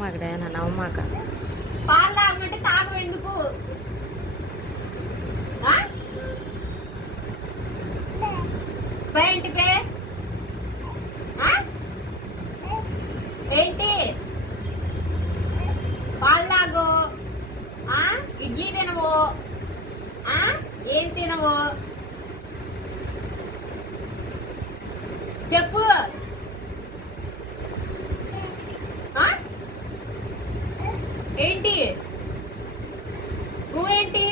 మాకు డయానా నవ్వమాక. పాలు తాగమంటే తాగం ఎందుకు? ఏంటి పే ఏంటి పాలు తాగు, ఇడ్లీ తినవు, ఏం తినవు చెప్పు. ఏంటి నువ్వేంటి